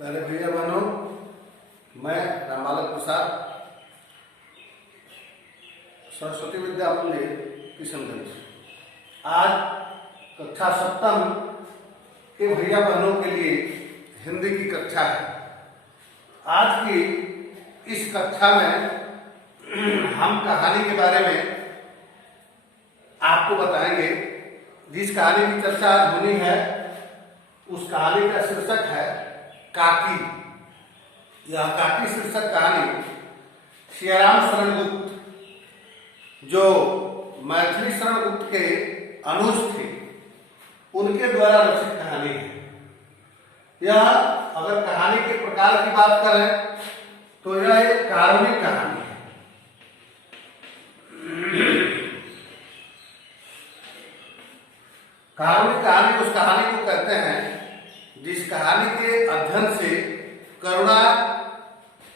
प्यारे भैया बहनों, मैं रामबालक प्रसाद सरस्वती विद्या मंदिर किशनगंज। आज कक्षा सप्तम के भैया बहनों के लिए हिंदी की कक्षा है। आज की इस कक्षा में हम कहानी के बारे में आपको बताएंगे। जिस कहानी की चर्चा आज होनी है उस कहानी का शीर्षक है काकी। यह काकी शीर्षक कहानी सियाराम शरण गुप्त, जो मैथिली शरण गुप्त के अनुज थे, उनके द्वारा रचित कहानी है। यह अगर कहानी के प्रकार की बात करें तो यह एक काल्पनिक कहानी है। काल्पनिक कहानी उस कहानी को कहते हैं जिस कहानी के अध्ययन से करुणा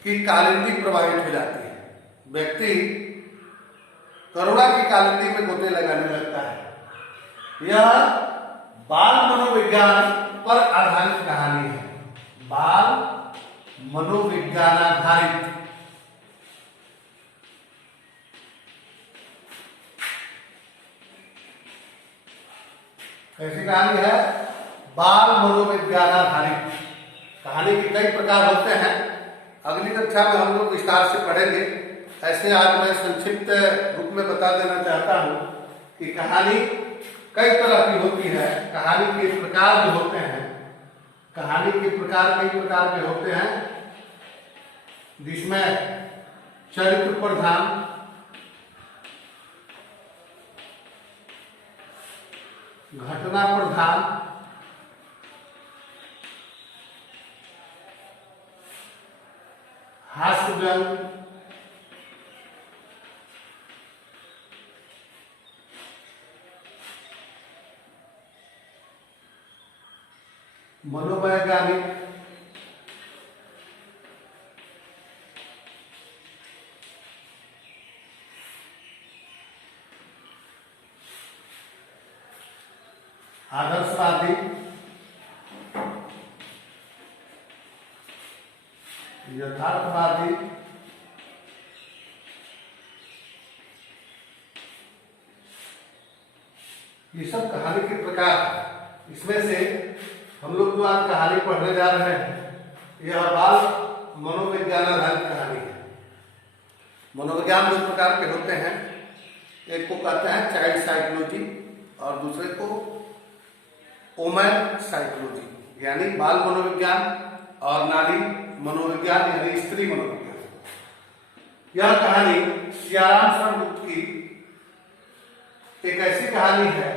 की कालिंदी प्रभावित हो जाती है। व्यक्ति करुणा की कालिंदी में गोते लगाने लगता है। यह बाल मनोविज्ञान पर आधारित कहानी है। बाल मनोविज्ञान आधारित कैसी कहानी है? बाल मनोविज्ञान आधारित। कहानी के कई प्रकार होते हैं। अगली कक्षा में हम लोग विस्तार से पढ़ेंगे। ऐसे आज मैं संक्षिप्त रूप में बता देना चाहता हूँ कि कहानी कई तरह की होती है। कहानी के प्रकार जो होते हैं, कहानी के प्रकार कई प्रकार के होते हैं, जिसमें चरित्र प्रधान, घटना प्रधान, हास्य व्यंग, मनोवैज्ञानिक, आदर्शवादी, यथार्थवादी, ये सब कहानी के प्रकार। इसमें से हम लोग जो आज कहानी पढ़ने जा रहे हैं, यह बाल मनोविज्ञान आधारित कहानी है। मनोविज्ञान दो प्रकार के होते हैं। एक को कहते हैं चाइल्ड साइकोलॉजी और दूसरे को वुमेन साइकोलॉजी, यानी बाल मनोविज्ञान और नारी मनोविज्ञान यानी स्त्री मनोविज्ञान। यह कहानी सियाराम शरण गुप्त की एक ऐसी कहानी है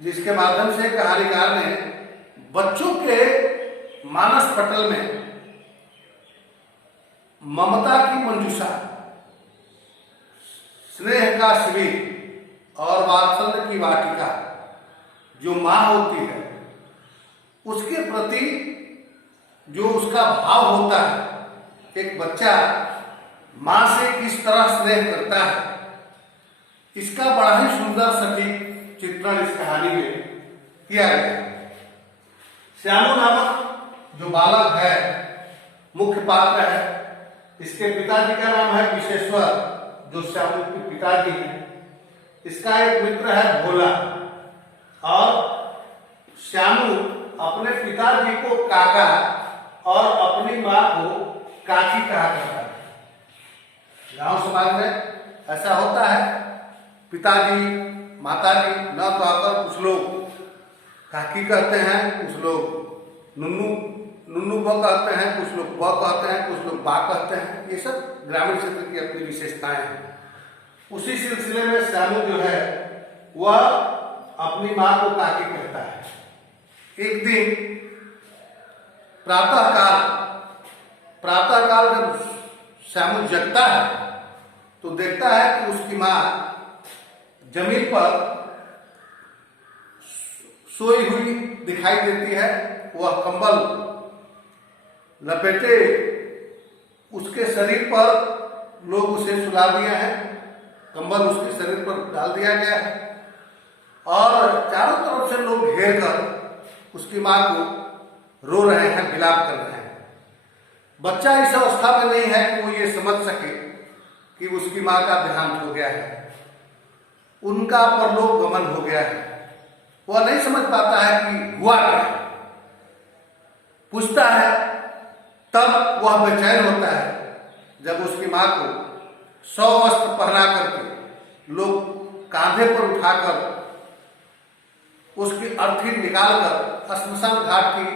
जिसके माध्यम से कहानीकार ने बच्चों के मानस पटल में ममता की मंजूषा, स्नेह का शिविर और वात्सल्य की वाटिका जो माँ होती है, उसके प्रति जो उसका भाव होता है, एक बच्चा माँ से किस तरह स्नेह करता है, इसका बड़ा ही सुंदर सटीक चित्रण इस कहानी में किया गया है। श्यामू नामक जो बालक है, मुख्य पात्र है। इसके पिताजी का नाम है विशेश्वर, जो श्यामू के पिताजी हैं। इसका एक मित्र है भोला, और श्यामू अपने पिताजी को काका और अपनी माँ को काकी कहा करता है। गांव समाज में ऐसा होता है, पिताजी माताजी न कहकर कुछ लोग काकी कहते हैं, कुछ लोग नुन्नू नुन्नू ब कहते हैं, कुछ लोग ब कहते हैं, कुछ लोग बा कहते हैं। ये सब ग्रामीण क्षेत्र की अपनी विशेषताएं हैं। उसी सिलसिले में श्यामू जो है वह अपनी माँ को काकी कहता है। एक दिन प्रातःकाल जब श्यामू जगता है तो देखता है कि उसकी माँ जमीन पर सोई हुई दिखाई देती है। वह कंबल लपेटे उसके शरीर पर लोग उसे सुला दिए हैं। कंबल उसके शरीर पर डाल दिया गया है और चारों तरफ से लोग घेर कर उसकी माँ को काकी कहते हैं। एक दिन प्रातःकाल जब श्यामू जगता है तो देखता है कि उसकी माँ जमीन पर सोई हुई दिखाई देती है। वह कंबल लपेटे उसके शरीर पर लोग उसे सुला दिए हैं। कंबल उसके शरीर पर डाल दिया गया है और चारों तरफ से लोग घेर कर उसकी माँ को रो रहे हैं, विलाप कर रहे हैं। बच्चा इस अवस्था में नहीं है कि वो ये समझ सके कि उसकी माँ का देहांत हो गया है, उनका परलोक गमन हो गया है। वह नहीं समझ पाता है कि हुआ क्या है। पूछता है तब वह बेचैन होता है जब उसकी माँ को 100 वस्त्र पहना करके लोग कांधे पर उठाकर उसकी अर्थी निकालकर श्मशान घाट की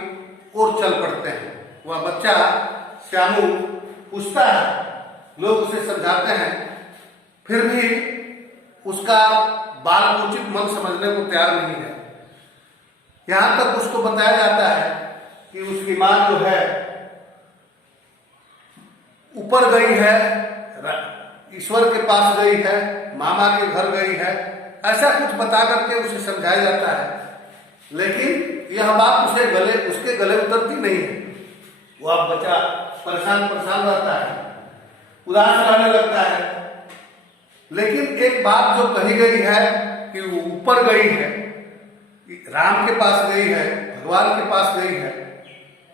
ओर चल पड़ते हैं। वह बच्चा श्यामू पूछता है, लोग उसे समझाते हैं, फिर भी उसका बालकोचित मन समझने को तैयार नहीं है। यहां तक उसको बताया जाता है कि उसकी माँ जो है ऊपर गई है, ईश्वर के पास गई है, मामा के घर गई है, ऐसा कुछ बता करके उसे समझाया जाता है। लेकिन यह बात उसके गले उतरती नहीं है। वह बच्चा परेशान रहता है, उदास रहने लगता है। लेकिन एक बात जो कही गई है कि वो ऊपर गई है, राम के पास गई है, भगवान के पास गई है,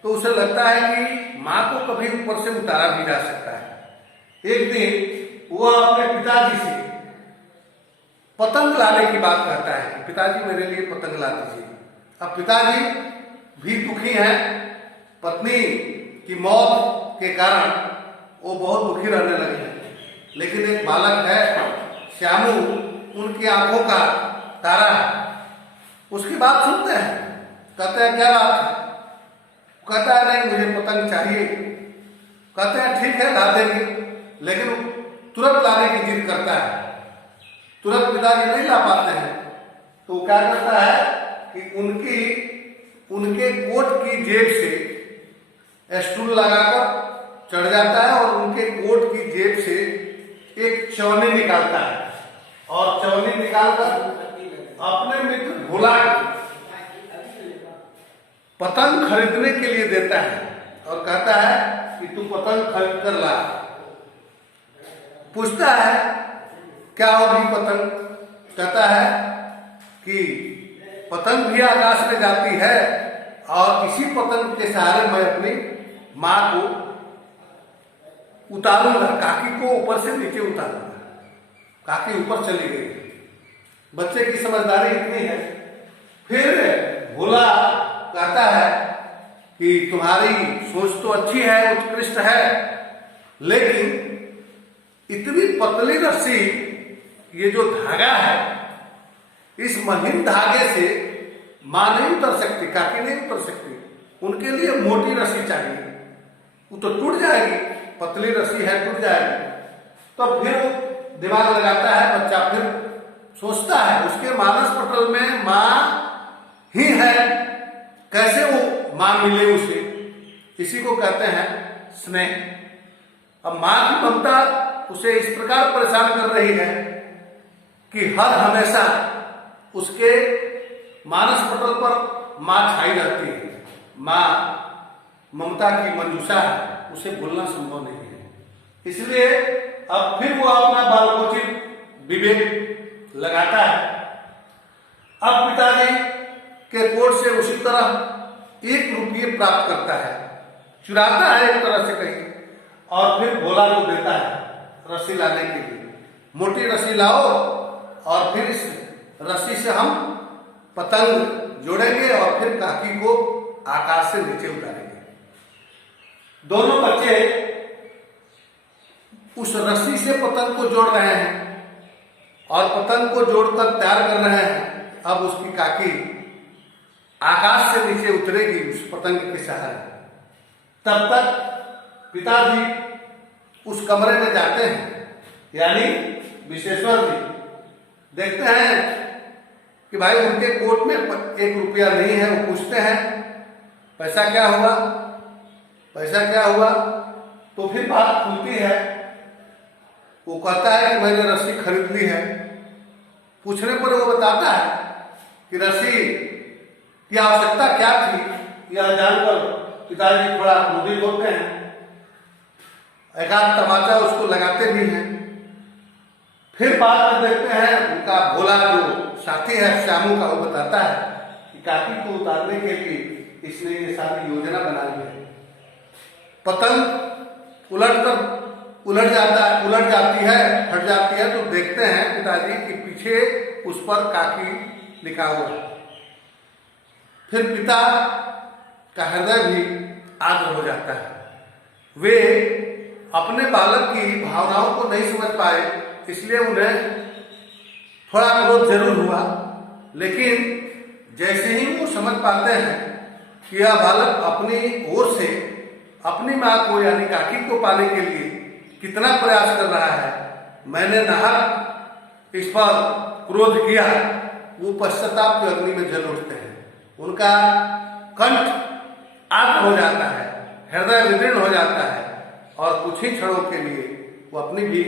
तो उसे लगता है कि माँ को कभी ऊपर से उतारा भी जा सकता है। एक दिन वह अपने पिताजी से पतंग लाने की बात कहता है, पिताजी मेरे लिए पतंग ला दीजिए। अब पिताजी भी दुखी हैं, पत्नी की मौत के कारण वो बहुत दुखी रहने लगे हैं। लेकिन एक बालक है श्यामू, उनकी आंखों का तारा है, उसकी बात सुनते हैं। कहते हैं क्या बात है? कहता है नहीं मुझे पतंग चाहिए। कहते हैं ठीक है ला देंगे, लेकिन तुरंत लाने की जिद करता है। तुरंत पिताजी नहीं ला पाते हैं तो क्या करता है कि उनके कोट की जेब से स्टूल लगाकर चढ़ जाता है और उनके कोट की जेब से एक चौनी निकालता है और चौनी निकालकर अपने मित्र भोला पतंग खरीदने के लिए देता है और कहता है कि तू पतंग खरीद कर ला। पूछता है क्या होगी पतंग? कहता है कि पतंग भी आकाश में जाती है और इसी पतंग के सहारे मैं अपनी माँ को उतारूंगा, काकी को ऊपर से नीचे उतारूंगा। काकी ऊपर चली गई। बच्चे की समझदारी इतनी है। फिर भोला कहता है कि तुम्हारी सोच तो अच्छी है, उत्कृष्ट है, लेकिन इतनी पतली रस्सी, ये जो धागा है, इस महीन धागे से मां नहीं उतर सकती, काकी नहीं उतर सकती। उनके लिए मोटी रस्सी चाहिए, वो तो टूट जाएगी, पतली रस्सी है टूट जाएगी। तो फिर वो दिमाग लगाता है बच्चा, फिर सोचता है उसके मानस पटल में मां ही है, कैसे वो मां मिले उसे? इसी को कहते हैं स्नेह। अब मां की ममता उसे इस प्रकार परेशान कर रही है कि हर हमेशा उसके मानस पटल पर मां छाई रहती है। मां ममता की मंजूषा है, उसे भूलना संभव नहीं है। इसलिए अब फिर वो अपना बालकोचित विवेक लगाता है। अब पिताजी के कोट से उसी तरह 1 रुपये प्राप्त करता है, चुराता है एक तरह से कहीं, और फिर भोला को देता है रस्सी लाने के लिए। मोटी रस्सी लाओ और फिर इस रस्सी से हम पतंग जोड़ेंगे और फिर काकी को आकाश से नीचे उतारेंगे। दोनों बच्चे उस रस्सी से पतंग को जोड़ रहे हैं और पतंग को जोड़कर तैयार कर रहे हैं। अब उसकी काकी आकाश से नीचे उतरेगी उस पतंग के सहारे। तब तक पिताजी उस कमरे में जाते हैं, यानी विश्वेश्वर जी देखते हैं कि भाई उनके कोट में 1 रुपया नहीं है। वो पूछते हैं पैसा क्या हुआ, पैसा क्या हुआ? तो फिर बात खुलती है। वो कहता है कि मैंने रस्सी खरीद ली है। पूछने पर वो बताता है कि रस्सी की आवश्यकता क्या थी। यह जानकर पिताजी थोड़ा क्रोधित होते हैं, एक आध तमाचा उसको लगाते भी हैं। फिर बाद में देखते हैं उनका भोला जो साथी है श्यामू का, वो बताता है कि काकी को उतारने के लिए इसने ये सारी योजना बनाई है। पतंग उलट जाती है, फट जाती है, तो देखते हैं पिताजी कि पीछे उस पर काकी लिखा हुआ है। फिर पिता का हृदय भी आर्द्र हो जाता है। वे अपने बालक की भावनाओं को नहीं समझ पाए, इसलिए उन्हें थोड़ा क्रोध जरूर हुआ, लेकिन जैसे ही वो समझ पाते हैं कि यह बालक अपनी ओर से अपनी माँ को यानी काकी को पाने के लिए कितना प्रयास कर रहा है, मैंने नाहक इस पर क्रोध किया, वो पश्चाताप की अग्नि में जल उठते हैं। उनका कंठ आग हो जाता है, हृदय विदीर्ण हो जाता है और कुछ ही क्षणों के लिए वो अपनी भी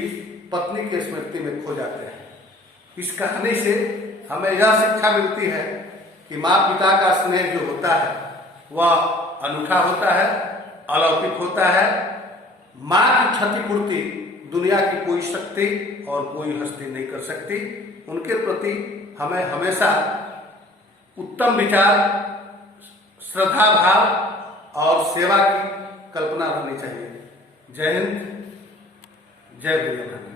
पत्नी के स्मृति में खो जाते हैं। इस कहानी से हमें यह शिक्षा मिलती है कि माँ पिता का स्नेह जो होता है वह अनूठा होता है, अलौकिक होता है। माँ की क्षतिपूर्ति दुनिया की कोई शक्ति और कोई हस्ती नहीं कर सकती। उनके प्रति हमें हमेशा उत्तम विचार, श्रद्धा भाव और सेवा की कल्पना रहनी चाहिए। जय हिंद, जय वीर।